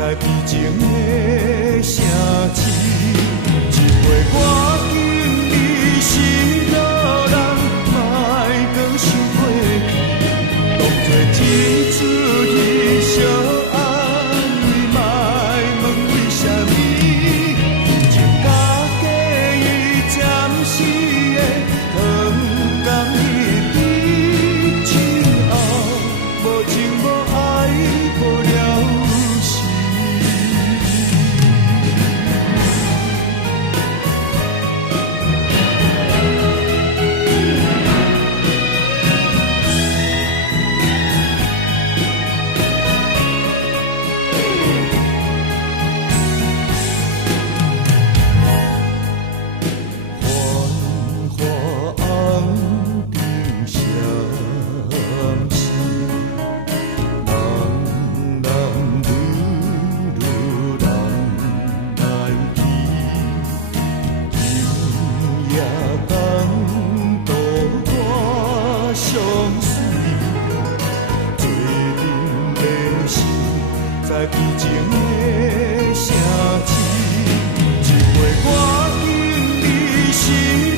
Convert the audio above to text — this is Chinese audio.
在悲情的城市，一回我敬你是老人，莫讲想过去，当作情字一笑安慰，莫问为什么，情甲假意暂时的糖甘蜜甜，今后无情无爱无了时。繁华红尘相思，人人女女人来去，今夜共度我相随，做人的心在悲情的城市，一回我敬你是。